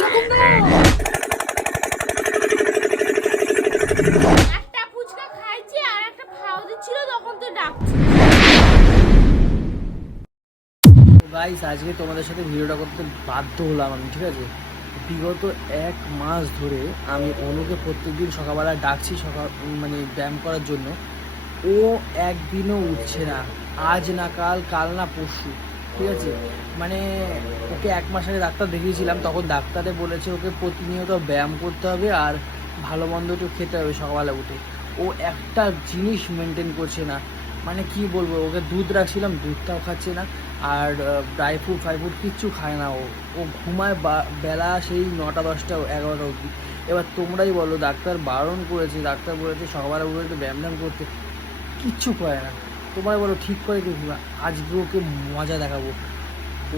এরকম না, একটা ফুচকা খাইছি আর একটা ফাও দিচ্ছিল তখন তো ডাকছি। গাইস আজকে তোমাদের সাথে ভিডিওটা করতে বাধ্য হলাম আমি, ঠিক আছে। বিগত 1 মাস ধরে আমি অনুকে প্রত্যেকদিন সকালবেলা ডাকছি মানে ব্যায়াম করার জন্য। ও একদিনও উঠছে না, আজ না কাল, কাল না পরশু, ঠিক আছে। মানে ওকে 1 মাস আগে ডাক্তার দেখিয়েছিলাম, তখন ডাক্তারে বলেছে ওকে প্রতিনিয়ত ব্যায়াম করতে হবে আর ভালো মন্দ একটু খেতে হবে সকালবেলা উঠে। ও একটা জিনিস মেনটেন করছে না, মানে কি বলবো, ওকে দুধ রাখছিলাম, দুধটাও খাচ্ছে না, আর ড্রাই ফ্রুট ফ্রাই ফ্রুট কিচ্ছু খায় না। ও ঘুমায় বেলা সেই 9টা 10টা 11টা অবধি। এবার তোমরাই বলো, ডাক্তার বারণ করেছে, ডাক্তার বলেছে সকালবেলা উঠে একটু ব্যায়াম করতে, কিচ্ছু করে না। তোমার বলো ঠিক করে কি ঘুমা, আজকে ওকে মজা দেখাবো।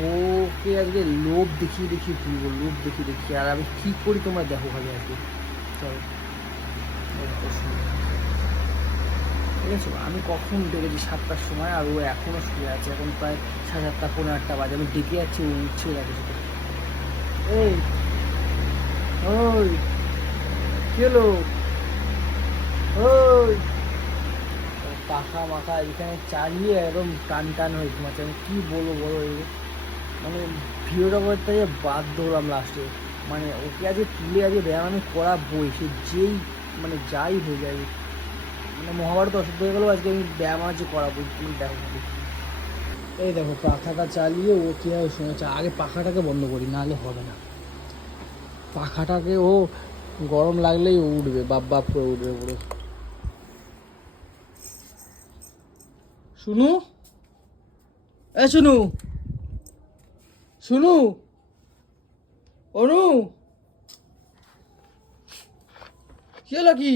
ওকে আজকে লোভ দেখিয়ে দেখিয়ে ঘুরবো, লোভ দেখিয়ে দেখিয়ে। আর আমি কী করি তোমরা দেখো খালি আজকে। চলো ঠিক আছে। আমি কখন ডেকেছি 7টার সময়, আর ও এখনও শুয়ে আছে, এখন প্রায় 7:30 পৌনে 8টা বাজে। আমি ডেকে যাচ্ছি, ও উঠছে দেখে সাথে। এই ওই কি হলো, ওই পাখা মাখা এখানে চালিয়ে একদম টান টান হয়ে ঘুমাচ্ছে। আমি কী বলবো বলো, মানে ভিডিওটা করতে গিয়ে বাধ্য হলাম লাস্টে। মানে ওকে আজকে তুলে আজকে ব্যায়াম আমি করাবই, সে যেই মানে যাই হয়ে যায়। মানে মহাভারত অসুস্থ হয়ে গেলেও আজকে আমি ব্যায়াম আজকে করাবো, তুমি দেখো খালি। এই দেখো পাখাটা চালিয়ে ও কীভাবে শুনেছে। আগে পাখাটাকে বন্ধ করি, নাহলে হবে না। পাখাটাকে ও গরম লাগলেই ও উঠবে, বাপ বাপ করে উঠবে পুরো। শুনু, এ শুনু, শুনু, অনু, কি হলো কি?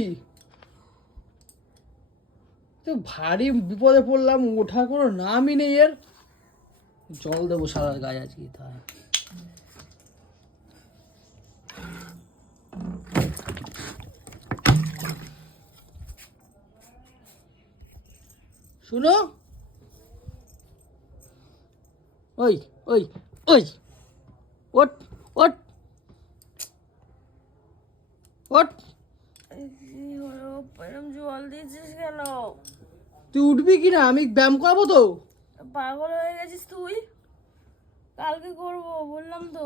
তো ভারী বিপদে পড়লাম, ওঠা কোনো নামই নেই এর। জল দেবো সারা গায়ে আজকে তা। শুনো, ওই ওই ওই, ওট ওট ওট। জল দিয়েছিস কেন? তুই উঠবি কি না? আমি ব্যায়াম করাবো তো। পাগল হয়ে গেছিস তুই? কালকে করবো বললাম তো।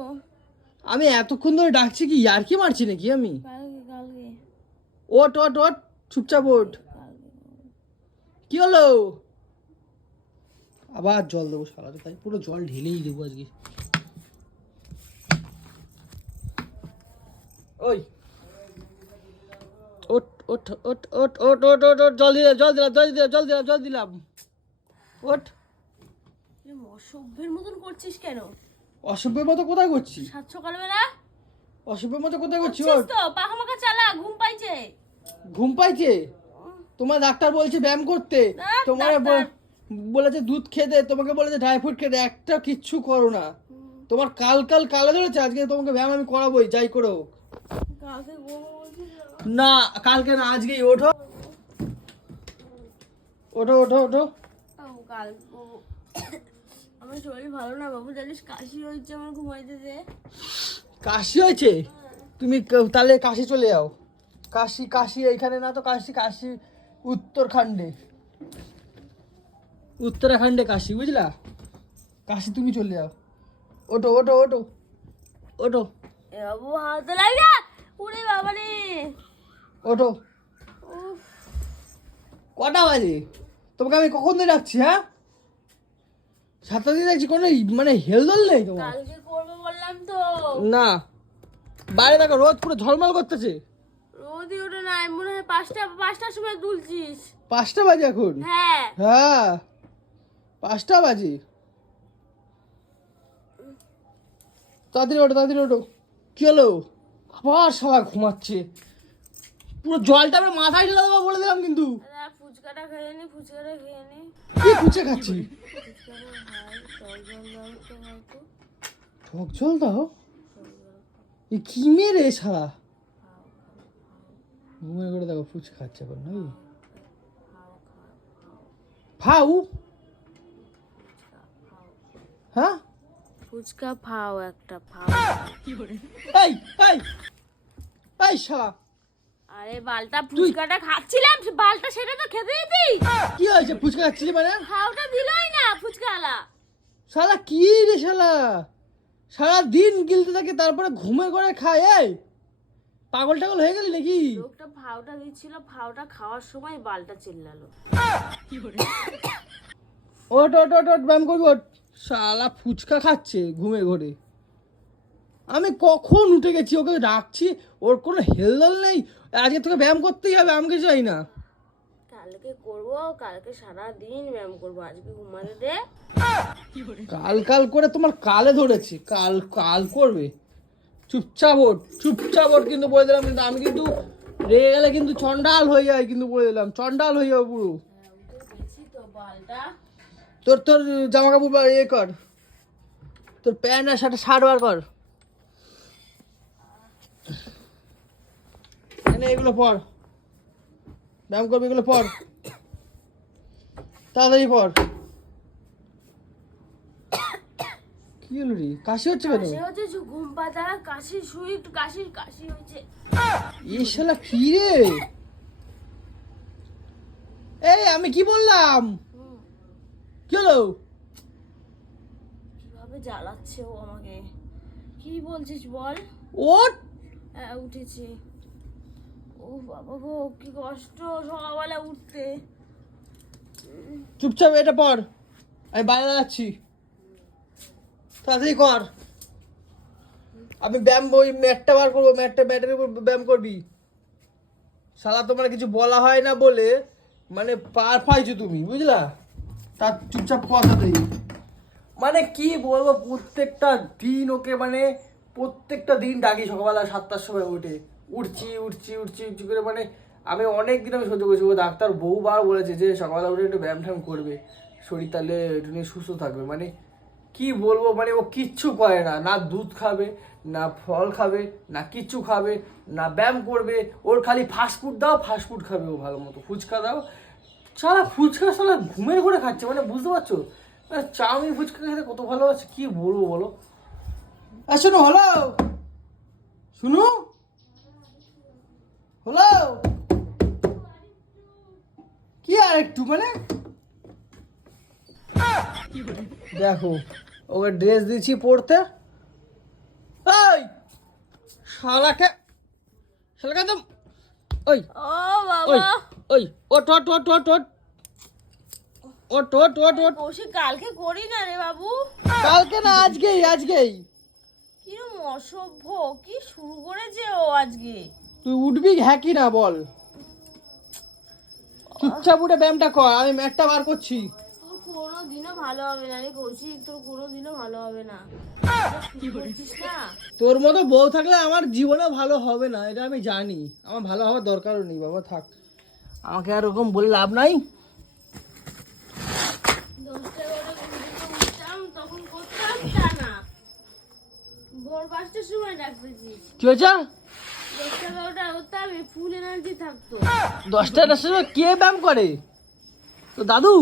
আমি এতক্ষণ ধরে ডাকছি, কি ইয়ার্কি মারছি নাকি আমি? কালকে কালকে ওট ওট ওট, চুপচাপ ওঠ। কি হলো? আবার জল দেবো সারাতে, তাই পুরো জল ঢেলেই দেবো আজকে। ওই ওট ওট ওট ওট ওট ওট ওট ওট, জল দিলাম জল দিলাম জল দিলাম জল দিলাম জল দিলাম, ওট। অসভ্যের মতন করছিস কেন? অসভ্যের মতো কোথায় করছি? সাত সকালবেলা অসভ্যের মতো কোথায় করছি? করছিস ওট। তো পাখা মাখা চালা, ঘুম পাইছে। ঘুম পাইছে? তোমার ডাক্তার বলছে ব্যায়াম করতে, তোমার ডাক্তার। বলেছে দুধ খেতে, তোমাকে বলেছে ড্রাই ফ্রুট খেতে, একটা কিচ্ছু করো না। তোমার কাল কাল কালে ধরেছে, আজকে তোমাকে ব্যায়াম আমি করাবোই যাই করে হোক। কালকে করবো বলছিস? না কালকে না, আজকেই ওঠো, ওঠো ওঠো ওঠো। কাল করবো। আমার শরীর ভালো না বাবু, জানিস কাশি হয়েছে আমার, ঘুমাইতে দে। কাশি হয়েছে? তুমি তাহলে কাশি চলে যাও। কাশি কাশি এইখানে না তো, কাশি কাশি উত্তরাখণ্ডে, উত্তরাখণ্ডে কাশি, বুঝলা? কাশি তুমি চলে যাও। ওঠো ওঠো ওঠো ওঠো এ বাবু হাত লাগা, উড়ে বাবা রে। ওঠো। উফ, কটা বাজে? তোমাকে আমি কখন ধরে ডাকছি? হ্যাঁ, 7টা দিয়ে দেখছি, কোনো মানে হেলদোল নেই তোমার। কালকে করবো বললাম তো। না, বাইরে দেখো রোদ পুরো ঝলমল করতেছে। রোদই ওঠে না, মনে হয় পাঁচটার সময় তুলছিস। 5টা বাজে এখন? হ্যাঁ হ্যাঁ 5টা বাজে। তাড়াতাড়ি ওঠো তাড়াতাড়ি ওঠো। কি হলো? আবার শালা ঘুমাচ্ছে। পুরো জলটা আমি মাথায় ঢেলে দেবো বলে দিলাম কিন্তু। ফুচকাটা খেয়ে নি, ফুচকাটা খেয়ে নি। কি কুচে খাচ্ছি? টক জল দাও? এ কি মেরে শালা? ঘুমিয়ে করে দেখো ফুচকা খাচ্ছে এখন নাকি? ফাউ? হ্যাঁ ফুচকা ফাও একটা ফাও। এই এই এই শালা, আরে বালটা ফুচকাটা খাচ্ছিলাম, বালটা সেটা তো খেতে দিতি। কি হয়েছে? ফুচকা খাচ্ছিলি মানে? ফাওটা দিলই না ফুচকাওয়ালা। শালা কি রে শালা, সারা দিন গিলতে থাকে তারপরে ঘুমের ঘরে খায়। এই পাগল টাগল হয়ে গেলি নাকি? লোকটা ফাওটা দিচ্ছিল, ফাওটা খাওয়ার সময় বালটা চিল্লালো। ওট ওট ওট ওট ব্যায়াম করবি ওট। শালা ফুচকা খাচ্ছে ঘুমের ঘরে। আমি কখন উঠে গেছি, ওকে রাখছি, ওর কোনো হেলদল নেই। আজকে তোকে ব্যায়াম করতেই হবে, আমাকে চাই না। কালকে করবো, কালকে সারা দিন ব্যায়াম করবো, আজকে ঘুমাতে দে। কাল কাল করে তোমার কালে ধরেছি, কাল কাল করবে। চুপচাপ ওঠ, চুপচাপ ওঠ, কিন্তু বলে দিলাম। কিন্তু আমি কিন্তু রেগে গেলে কিন্তু চন্ডাল হয়ে যায়, কিন্তু বলে দিলাম চন্ডাল হয়ে যাবে পুরো। দেখছি তো বালটা। তোর তোর জামা কাপড় ইয়ে কর, তোর প্যান্ট আর শার্ট বার কর, এগুলো পর, ব্যায়াম করবি, এগুলো পর, তাড়াতাড়ি পর। কি হলো রে, কাশি হচ্ছে কেন? কাশি হচ্ছে, ঘুম পাতা, কাশি, শুই, কাশি কাশি হচ্ছে। এই শালা কি রে? এই আমি কি বললাম? কি হলো? কিভাবে জ্বালাচ্ছে ও আমাকে, কি বলছিস বল। ওঠ। হ্যাঁ উঠেছি। ও বাবা গো, কি কষ্ট সকালবেলা উঠতে। চুপচাপ এটা পর, আমি বাইরে যাচ্ছি, তাড়াতাড়ি কর। আমি ব্যায়াম, ওই ম্যাটটা বার করবো, ম্যাটের উপর ব্যায়াম করবি। শালা তোমার কিছু বলা হয় না বলে মানে পার পাইছো তুমি, বুঝলা? তার চুপচাপ কথাতেই মানে কি বলবো, প্রত্যেকটা দিন ওকে মানে প্রত্যেকটা দিন ডাকি সকালবেলা 7টার সময় উঠে, উঠছি করে মানে আমি অনেক দিন আমি সহ্য করেছি। ও ডাক্তার বহুবার বলেছে যে সকালবেলা উঠে একটু ব্যায়াম ট্যায়াম করবে, শরীর তাহলে একটু নিয়ে সুস্থ থাকবে। মানে কি বলবো, মানে ও কিচ্ছু করে না, না দুধ খাবে, না ফল খাবে, না কিচ্ছু খাবে, না ব্যায়াম করবে। ওর খালি ফাস্টফুড দাও, ফাস্টফুড খাবে ও ভালো মতো, ফুচকা দাও, সারা ফুচকা সারা ঘুমের ঘরে খাচ্ছে। মানে বুঝতে পারছো, মানে চাউমিন ফুচকা খেতে কত ভালো আছে, কি বলবো বলো। আর শোনো, হলো শুনো, হলো কি আর একটু মানে দেখো, ওকে ড্রেস দিয়েছি পরতে। এই শালাকে একদম ওই ও ওই বাবা, ওই ওট ওট ওট ওট ওট ওট ওট ওট ওট। কৌশিক কালকে করি না রে বাবু। কালকে না, আজকেই। কিরম অসভ্য, কি শুরু করেছে ও আজকে। তুই উঠবি হ্যাঁ কি না বল? চুপচাপ উঠে ব্যায়ামটা কর, আমি ম্যাটটা বার করছি। তোর কোনোদিনও ভালো হবে না রে কৌশিক, তোর কোনোদিনও ভালো হবে না। কি বলছিস না? তোর মতো বউ থাকলে আমার জীবনে ভালো হবে না, এটা আমি জানি। আমার ভালো হওয়ার দরকারও নেই বাবা, থাক, আমাকে আর ওরকম বলে লাভ নাই। 10টা 11টা ঘুম থেকে উঠতাম, তখন করতাম টানা ভোর 5টার সময় ডাকতেছিস। কি হয়েছে? 10টা 11টা উঠতাম, ফুল এনার্জি থাকতো। 10টার সময় কে ব্যায়াম করে? তো দাদু।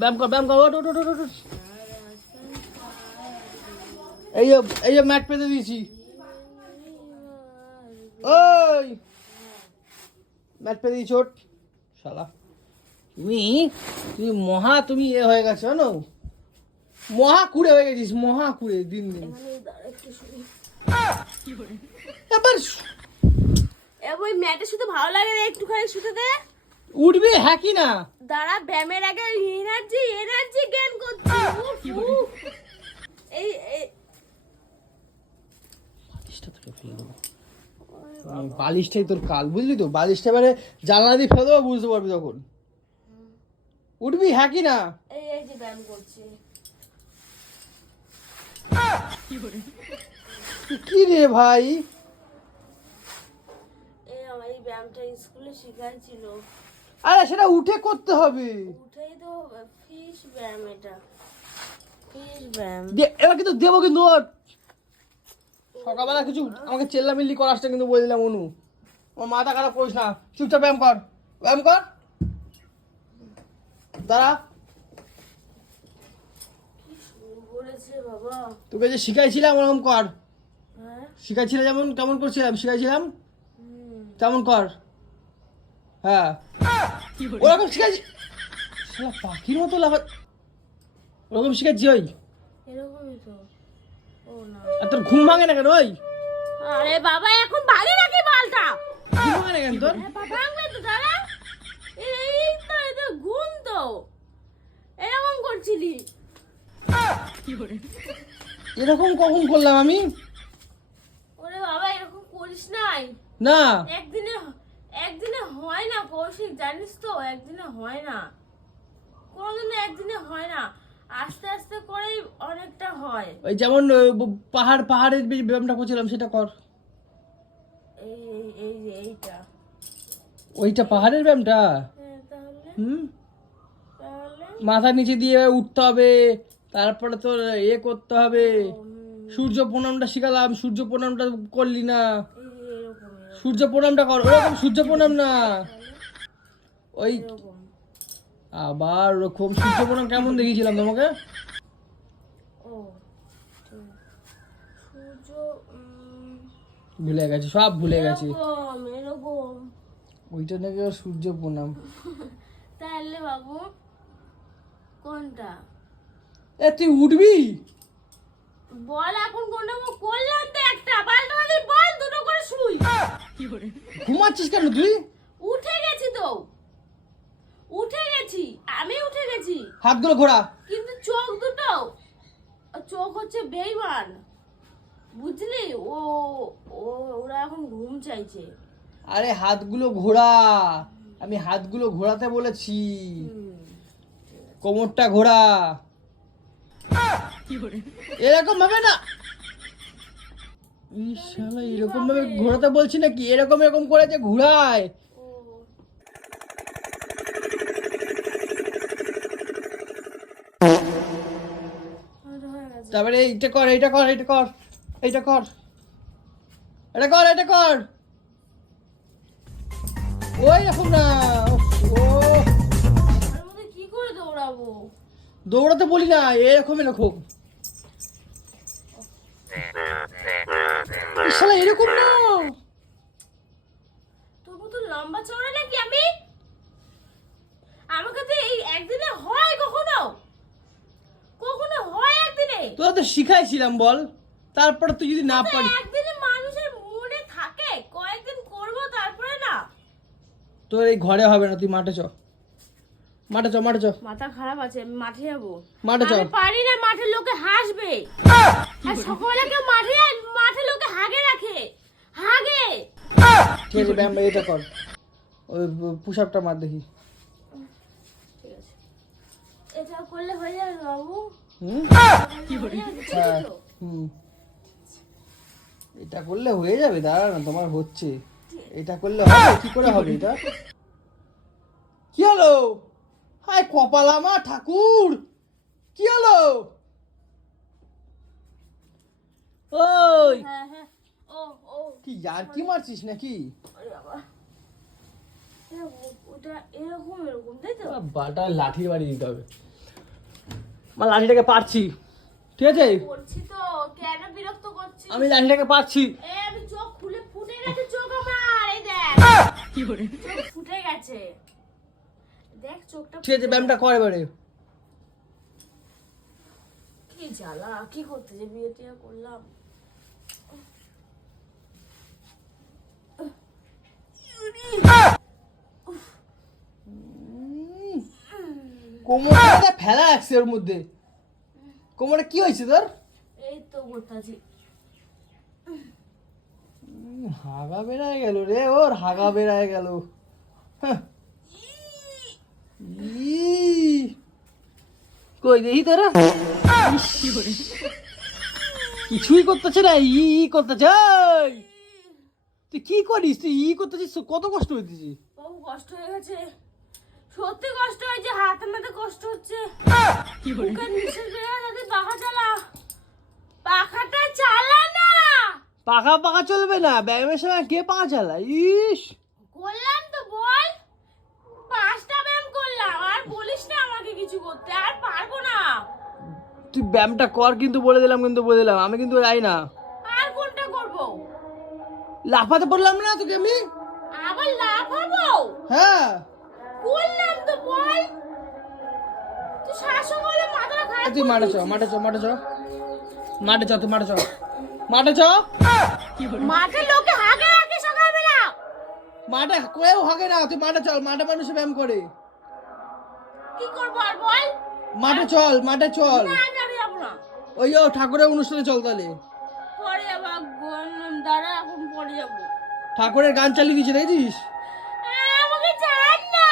ব্যায়াম কর ওঠ ওঠ ওঠ ওঠ, ওঠ। এই যে ম্যাট পেতে দিয়েছি, ওই ম্যাট পেতে দিয়েছি, ওঠ। শালা তুমি মহা, তুমি এ হয়ে গেছো জানো, মহা কুড়ে হয়ে গেছিস, মহা কুড়ে দিন দিন। এবার ওই ম্যাটে শুতে ভালো লাগে রে, একটুখানি শুতে দে। উঠবি হ্যাঁ কি না? দাঁড়া, ব্যায়ামের আগে এনার্জি জ্ঞান করছি। উফ, উফ। এই বালিশটাই তোর কাল, বুঝলি তো? বালিশটা এবারে জানলা দিয়ে ফেলে দেবো, বুঝতে পারবি তখন। উঠবি হ্যাঁ কি না? এই যে ব্যায়াম করছি। কি রে ভাই, আমার এই ব্যায়ামটা স্কুলে শেখাচ্ছিল। আরে সেটা উঠে করতে হবে। উঠেই তো ফিশ ব্যায়াম, এটা ফিশ ব্যায়াম। এবার কিন্তু দেবো, কিন্তু ওর সকালবেলা কিছু আমাকে চেল্লামিল্লি করাসটা কিন্তু বলে দিলাম অনু, আমার মাথা খারাপ করিস না, চুপচাপ ব্যায়াম কর, ব্যায়াম কর। দাঁড়া। কি শুরু করেছে বাবা। তোকে যে শিখাইছিলাম ওরকম কর। হ্যাঁ শিখাইছিলাম যেমন কেমন করছিলাম, শিখাইছিলাম হুম। তেমন কর। হ্যাঁ ওরকম শিখাইছি। শালা পাখির মতো লাগা, ওরকম শিখাচ্ছি ওই। এরকমই তো। ও না। আর তোর ঘুম ভাঙে না কেন ওই? আরে বাবা এখন বাড়ি নাকি বালটা? ঘুম ভাঙে না কেন তোর? হ্যাঁ বাবা ভাঙবে তো দাঁড়া। এই তো এটা ঘুম তো। এরকম করছিলি। এরকম কখন করলাম আমি? ওরে বাবা এরকম করিস নাই। না একদিনে একদিনে হয় না কৌশিক, জানিস তো একদিনে হয় না, কোনোদিনও একদিনে হয় না, আস্তে আস্তে করেই অনেকটা হয়। ওই যেমন পাহাড়ের ব্যায়ামটা করছিলাম সেটা কর। এই এই এই যে এইটা। ওইটা পাহাড়ের ব্যায়ামটা? হ্যাঁ তাহলে তাহলে মাথার নিচে দিয়ে উঠতে হবে, তারপরে তোর করতে হবে। সূর্য প্রণামটা শিখালাম, সূর্য প্রণামটা করলি না। এই যে এরকম সূর্য প্রণামটা কর। ওরকম সূর্য প্রণাম না, ওই এরকম। আবার ওরকম সূর্য প্রণাম কেমন দেখিয়েছিলাম তোমাকে? ও সূর্য ভুলে গেছি, সব ভুলে গেছি। এরকম এরকম। ওইটা নাকি ওর সূর্য প্রণাম। তাহলে বাবু কোনটা? তুই উঠবি? বল এখন কোনটা করলাম তো একটা, পাল্টা পাল্টি বল, দুটো করে শুই। ঘুমাচ্ছিস কেন তুই? উঠে গেছি তো, উঠে গেছি, আমি উঠে গেছি, হাতগুলো ঘোরা। কিন্তু চোখ দুটো, চোখ হচ্ছে বেঈমান, বুঝলি? ও ও ওরা এখন ঘুম চাইছে। আরে হাতগুলো ঘোরা, আমি হাতগুলো ঘোরাতে বলেছি। কোমরটা ঘোরা। এরকম ভাবে না, শালা এরকম ভাবে ঘোরাতে বলছি নাকি? এরকম এরকম করে যে ঘুরায়। ও হয়ে গেছে। তারপরে এইটা কর, এইটা কর, এইটা কর, এইটা কর, এটা কর, এটা কর। ওই রকম না। ও ওর মধ্যে কি করে দৌড়াবো? দৌড়াতে বলি না, এরকম এরকম। শালা এরকম না। তোর মতো লম্বা চওড়া নাকি আমি? আমাকে তো এই একদিনে হয় কখনো? কখনো হয় একদিনে? তোরা তো শিখাইছিলাম বল, তারপরে তুই যদি না পারিস। একদিনে মানুষের মনে থাকে কয়েকদিন করব তারপরে না। তোর এই ঘরে হবে না, তুই মাঠে চ, মাঠে চ, মাঠে চ, মাথা খারাপ আছে, আমি মাঠে যাবো। মাঠে চ। আমি পারি না, মাঠে লোকে হাসবে। আর সকালে কেউ মাঠে যায়, মাঠে লোকে হাগে রাখে, হাগে। ঠিক আছে ব্যায়াম এটা কর, ওই পুশ আপটা মার দেখি। ঠিক আছে, এটা করলে হয়ে যাবে বাবু। হুম কি বলি? হ্যাঁ, হুম এটা করলে হয়ে যাবে। দাঁড়া না, তোমার হচ্ছে। এটা করলে হবে? কি করে হবে এটা? কি হলো? হায় কপাল আমার ঠাকুর, কি হলো? ওই হ্যাঁ হ্যাঁ। ও ও কি আর কি মারছিস নাকি? আরে বাবা, ওটা এরকম এরকম তাই তো? বাটা লাঠির বাড়ি দিতে হবে। আমার লাঠিটাকে পারছি, ঠিক আছে? করছি তো, কেন বিরক্ত করছিস? আমি লাঠিটাকে পারছি। এই আমি চোখ খুলে ফুটে গেছে চোখ আমার, এই দেখ কি করে চোখ ফুটে গেছে, দেখ চোখটা। ঠিক আছে ব্যায়ামটা কর এবারে। কি জ্বালা, কি করতে যে বিয়ে টিয়ে করলাম। কোমরটা ফেলা আছে ওর মধ্যে। কোমরে কি হয়েছে তোর? এই তো করতেছি। হাগা বেড়ায় গেল রে, ওর হাগা বেড়ায় গেল। হ্যাঁ। কই দেখি তোরা, কিছুই করতেছে না, করতেছে। তুই কি করিস? তুই করতেছিস, কত কষ্ট হইতেছি। বাবু কষ্ট হয়ে গেছে, সত্যি কষ্ট হয়েছে, হাতে মাথে কষ্ট হচ্ছে। বুকের নিচে বেড়ে যাতে পাখা চালা, পাখাটা চালা না। পাখা পাখা চলবে না, ব্যায়ামের সময় কে পাখা চালায়? ইস করলাম তো বল, 5টা ব্যায়াম করলাম, আর বলিস না আমাকে। কিছু করতে, আর পারবো না। তুই ব্যায়ামটা কর, কিন্তু বলে দিলাম, আমি কিন্তু যাই না। আর কোনটা করব? লাফাতে বললাম না তোকে আমি? আবার লাফাবো? হ্যাঁ বললাম তো, বল। তুই শাসন করলে মাথাটা খারাপ তুই করে মাঠে চ, দিচ্ছিস। মাঠে চ, তুই মাঠে চ। মাঠে লোকে হাগে রাখে সকালবেলা। মাঠে কেউ হাগে না, তুই মাঠে চল, মাঠে মানুষে ব্যায়াম করে। কি করবো আর বল? মাঠে চল। না, আমি যাবো না। ওই ঠাকুরের অনুষ্ঠানে চল তাহলে। পরে যাবো, দাঁড়া, এখন পরে যাবো। ঠাকুরের গান চালিয়ে দিয়েছে, দেখেছিস? আমাকে ছাড় না।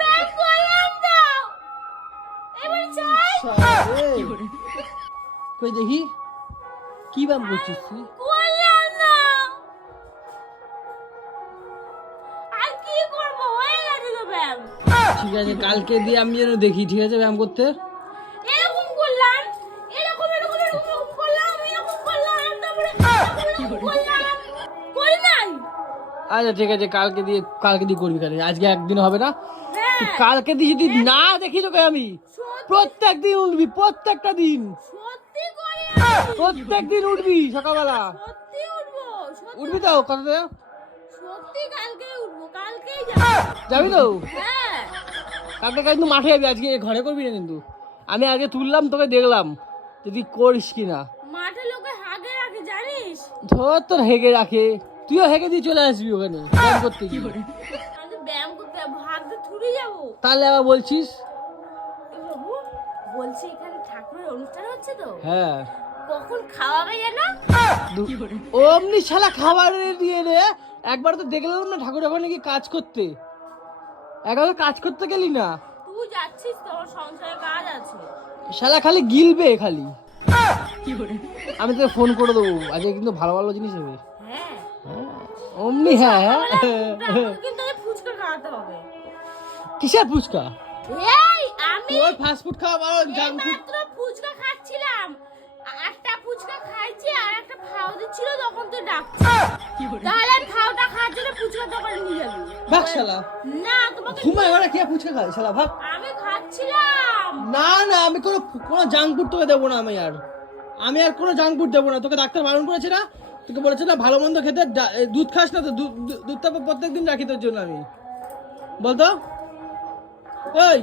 ব্যায়াম করলাম তো। এবার চল। কই দেখি কি ব্যায়াম করছিস তুই? করলাম না। আর কি করবো? হয়ে গেছে তো ব্যায়াম। ঠিক আছে, কালকে দিয়ে আমি যেন দেখি, ঠিক আছে, ব্যায়াম করতে। এরকম করলাম, এরকম করলাম, এরকম করলাম, তারপরে এরকম করলাম। করি নাই? আচ্ছা ঠিক আছে, কালকে দিয়ে করবি, কালকে, আজকে একদিন হবে না। হ্যাঁ। তুই কালকে দিয়ে যদি না দেখি তোকে আমি প্রত্যেক দিন উঠবি, প্রত্যেকটা দিন, সত্যি করি। প্রত্যেক দিন উঠবি সকালবেলা। সত্যি উঠবো। উঠবি তো? কথা দে। সত্যি কালকেই উঠবো, কালকেই যাবো। যাবি তো? হ্যাঁ। কালকে কিন্তু মাঠে যাবি, আজকে ঘরে করবি না কিন্তু। আমি আগে তুললাম, তোকে দেখলাম যদি করিস কিনা। মাঠে লোকে হাগে রাখে, জানিস? তোর হেগে রাখে, তুইও হেগে দিয়ে চলে আসবি ওখানে ব্যায়াম করতে গিয়ে। আমি ব্যায়াম করতে যাবো, হাত দিয়ে থুড়ে যাবো। তাহলে আবার বলছিস? এ বাবু, বলছি এখানে ঠাকুরের অনুষ্ঠান হচ্ছে তো, হ্যাঁ, কখন খাওয়াবে যেন? অমনি শালা খাবার দিয়ে রে। একবার তো দেখলাম না ঠাকুর ওখানে কি কাজ করতে, একবার কাজ করতে গেলি না? তুই যাচ্ছিস, তোর সংসারে কাজ আছে। শালা খালি গিলবে খালি। আমি তোকে ফোন করে দেবো, আজকে কিন্তু ভালো ভালো জিনিস হবে। হ্যাঁ। অমনি হ্যাঁ। কিন্তু তোকে ফুচকা খাওয়াতে হবে। কিসের ফুচকা? এই আমি তোর ফাস্ট ফুড খাওয়া ভালো, জাঙ্ক ফুড। মাত্র ফুচকা খাচ্ছিলাম, একটা ফুচকা খাইছি আর একটা ফাও দিচ্ছিল, তখন তুই ডাকছিস। তাহলে ফাওটা খাওয়ার জন্য ফুচকা দোকানে নিয়ে যাবি? ভাগ শালা, না, তোমাকে ঘুমায় ওরা কি ফুচকা খায় শালা, ভাগ। আমি খাচ্ছিলাম। না আমি কোনো জাঙ্ক ফুড তোকে দেবো না। আমি আর কোনো জাঙ্ক ফুড দেবো না তোকে। ডাক্তার বারণ করেছে না, তোকে বলেছে না ভালো মন্দ খেতে, দুধ খাস না তো? দুধটা প্রত্যেকদিন রাখি তোর জন্য আমি, বলতো? এই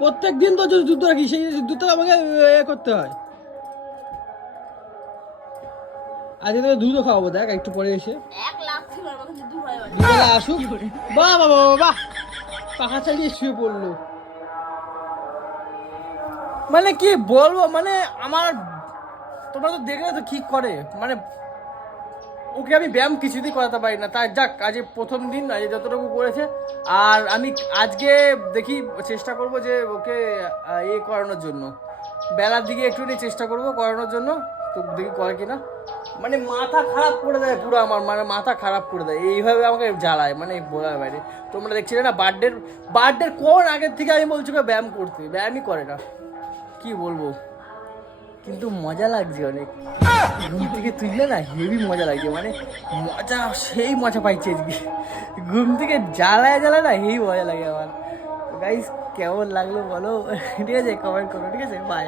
প্রত্যেক দিন তো যদি দুধ রাখি, সেই দুধটা আমাকে করতে হয়। আজকে তোকে দুধও খাওয়াবো, দেখ একটু পরে এসে। 1 লাখ ছিল আমার কাছে, 2 হয় বাবা। দুবেলা আসুক। বাহ বাহ বাহ বাহ, পাখা চালিয়ে শুয়ে পড়লো। মানে কি বলবো, মানে আমার, তোমরা তো দেখলে তো কি করে, মানে ওকে আমি ব্যায়াম কিছুতেই করাতে পারি না। তাই যাক, আজকে প্রথম দিন, আজ যতটুকু করেছে। আর আমি আজকে দেখি চেষ্টা করব যে ওকে করানোর জন্য, বেলার দিকে একটুখানি চেষ্টা করব করানোর জন্য। তো দেখি করে কিনা। মানে মাথা খারাপ করে দেয় পুরো আমার, মানে মাথা খারাপ করে দেয়, এইভাবে আমাকে জ্বালায়, মানে বলার বাইরে। তোমরা দেখছিলে না বার্থডের কোন আগের থেকে আমি বলছি ওকে ব্যায়াম করতে, ব্যায়ামই করে না। কি বলবো, কিন্তু মজা লাগছে অনেক। ঘুম থেকে তুললে না হেভি মজা লাগছে, মানে সেই মজা পাইছে আজকে। ঘুম থেকে জ্বালায় না হেভি মজা লাগে আমার। গাইস কেমন লাগলো বলো, ঠিক আছে, কমেন্ট করো, ঠিক আছে, বাই।